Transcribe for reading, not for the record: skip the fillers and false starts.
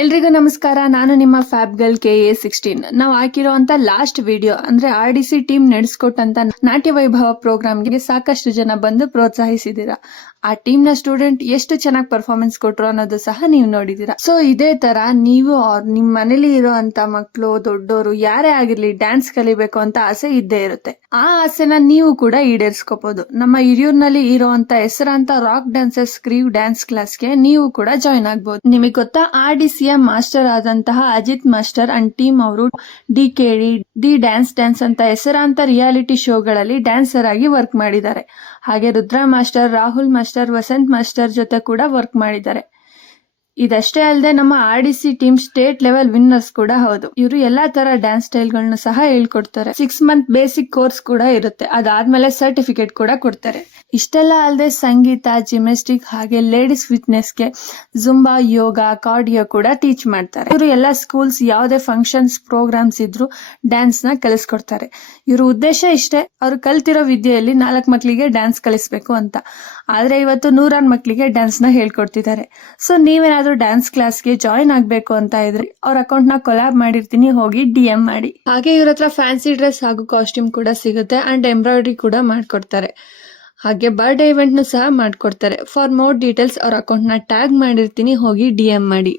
ಎಲ್ರಿಗೂ ನಮಸ್ಕಾರ. ನಾನು ನಿಮ್ಮ ಫ್ಯಾಬ್ ಗರ್ಲ್ KA16. ನಾವು ಹಾಕಿರೋಂತ ಲಾಸ್ಟ್ ವಿಡಿಯೋ ಅಂದ್ರೆ RDC ಟೀಮ್ ನಡೆಸ್ಕೊಟ್ಟಂತ ನಾಟ್ಯ ವೈಭವ ಪ್ರೋಗ್ರಾಮ್ಗೆ ಸಾಕಷ್ಟು ಜನ ಬಂದು ಪ್ರೋತ್ಸಾಹಿಸಿದೀರಾ. ಆ ಟೀಮ್ ನ ಸ್ಟೂಡೆಂಟ್ ಎಷ್ಟು ಚೆನ್ನಾಗಿ ಪರ್ಫಾರ್ಮೆನ್ಸ್ ಕೊಟ್ರು ಅನ್ನೋದು ಸಹ ನೀವು ನೋಡಿದೀರಾ. ಸೊ ಇದೇ ತರ ನೀವು ನಿಮ್ ಮನೇಲಿ ಇರೋಂತ ಮಕ್ಕಳು ದೊಡ್ಡೋರು ಯಾರೇ ಆಗಿರ್ಲಿ ಡ್ಯಾನ್ಸ್ ಕಲಿಬೇಕು ಅಂತ ಆಸೆ ಇದ್ದೇ ಇರುತ್ತೆ. ಆ ಆಸೆನ ನೀವು ಕೂಡ ಈಡೇರಿಸ್ಕೋಬಹುದು. ನಮ್ಮ ಹಿರಿಯೂರ್ನಲ್ಲಿ ಇರೋಂತ ಹೆಸರಾಂತ ರಾಕ್ ಡ್ಯಾನ್ಸರ್ಸ್ ಕ್ರೀವ್ ಡ್ಯಾನ್ಸ್ ಕ್ಲಾಸ್ಗೆ ನೀವು ಕೂಡ ಜಾಯ್ನ್ ಆಗ್ಬಹುದು. ನಿಮಗೆ ಗೊತ್ತಾ RDC ಮಾಸ್ಟರ್ ಆದಂತಹ ಅಜಿತ್ ಮಾಸ್ಟರ್ ಅಂಡ್ ಟೀಮ್ ಅವರು DKD ದಿ ಡ್ಯಾನ್ಸ್ ಅಂತ ಹೆಸರಾಂತ ರಿಯಾಲಿಟಿ ಶೋಗಳಲ್ಲಿ ಡ್ಯಾನ್ಸರ್ ಆಗಿ ವರ್ಕ್ ಮಾಡಿದ್ದಾರೆ. ಹಾಗೆ Rudra master, Rahul master, Vasanth master ಜೊತೆ ಕೂಡ ವರ್ಕ್ ಮಾಡಿದ್ದಾರೆ. ಇದಷ್ಟೇ ಅಲ್ಲದೆ ನಮ್ಮ RDC team state level winners ಕೂಡ ಹೌದು. ಇವರು ಎಲ್ಲಾ ತರ ಡ್ಯಾನ್ಸ್ ಸ್ಟೈಲ್ ಗಳನ್ನ ಸಹ ಹೇಳ್ಕೊಡ್ತಾರೆ. 6 ಮಂತ್ ಬೇಸಿಕ್ ಕೋರ್ಸ್ ಕೂಡ ಇರುತ್ತೆ. ಅದಾದ್ಮೇಲೆ ಸರ್ಟಿಫಿಕೇಟ್ ಕೂಡ ಕೊಡ್ತಾರೆ. ಇಷ್ಟೆಲ್ಲ ಅಲ್ಲದೆ ಸಂಗೀತ, ಜಿಮ್ನಾಸ್ಟಿಕ್ ಹಾಗೆ ಲೇಡೀಸ್ ಫಿಟ್ನೆಸ್ ಗೆ ಜುಂಬಾ, ಯೋಗ, ಕಾರ್ಡಿಯೋ ಕೂಡ ಟೀಚ್ ಮಾಡ್ತಾರೆ. ಇವರು ಎಲ್ಲ ಸ್ಕೂಲ್ಸ್ ಯಾವುದೇ ಫಂಕ್ಷನ್ಸ್ ಪ್ರೋಗ್ರಾಮ್ಸ್ ಇದ್ರು ಡ್ಯಾನ್ಸ್ ನ ಕಲಿಸ್ಕೊಡ್ತಾರೆ. ಇವ್ರ ಉದ್ದೇಶ ಇಷ್ಟೇ, ಅವ್ರು ಕಲ್ತಿರೋ ವಿದ್ಯೆಯಲ್ಲಿ 4 ಮಕ್ಕಳಿಗೆ ಡ್ಯಾನ್ಸ್ ಕಲಿಸ್ಬೇಕು ಅಂತ. ಆದ್ರೆ ಇವತ್ತು 100 ಮಕ್ಕಳಿಗೆ ಡ್ಯಾನ್ಸ್ ನ ಹೇಳ್ಕೊಡ್ತಿದ್ದಾರೆ. ಸೊ ನೀವೇನಾದ್ರೂ ಡ್ಯಾನ್ಸ್ ಕ್ಲಾಸ್ಗೆ ಜಾಯಿನ್ ಆಗ್ಬೇಕು ಅಂತ ಇದ್ರೆ ಅವ್ರ ಅಕೌಂಟ್ ನ ಕೊಲಾಬ್ ಮಾಡಿರ್ತೀನಿ, ಹೋಗಿ DM ಮಾಡಿ. ಹಾಗೆ ಇವ್ರ ಹತ್ರ ಫ್ಯಾನ್ಸಿ ಡ್ರೆಸ್ ಹಾಗೂ ಕಾಸ್ಟ್ಯೂಮ್ ಕೂಡ ಸಿಗುತ್ತೆ ಅಂಡ್ ಎಂಬ್ರಾಯ್ಡರಿ ಕೂಡ ಮಾಡ್ಕೊಡ್ತಾರೆ. ಹಾಗೆ ಬರ್ಡೇ ಇವೆಂಟ್ ಸಹ ಮಾಡ್ಕೊಡ್ತಾರೆ. ಫಾರ್ ಮೋರ್ ಡೀಟೇಲ್ಸ್ ಅವ್ರ ಅಕೌಂಟ್ ನ ಟ್ಯಾಗ್ ಮಾಡಿರ್ತೀನಿ, ಹೋಗಿ DM ಮಾಡಿ.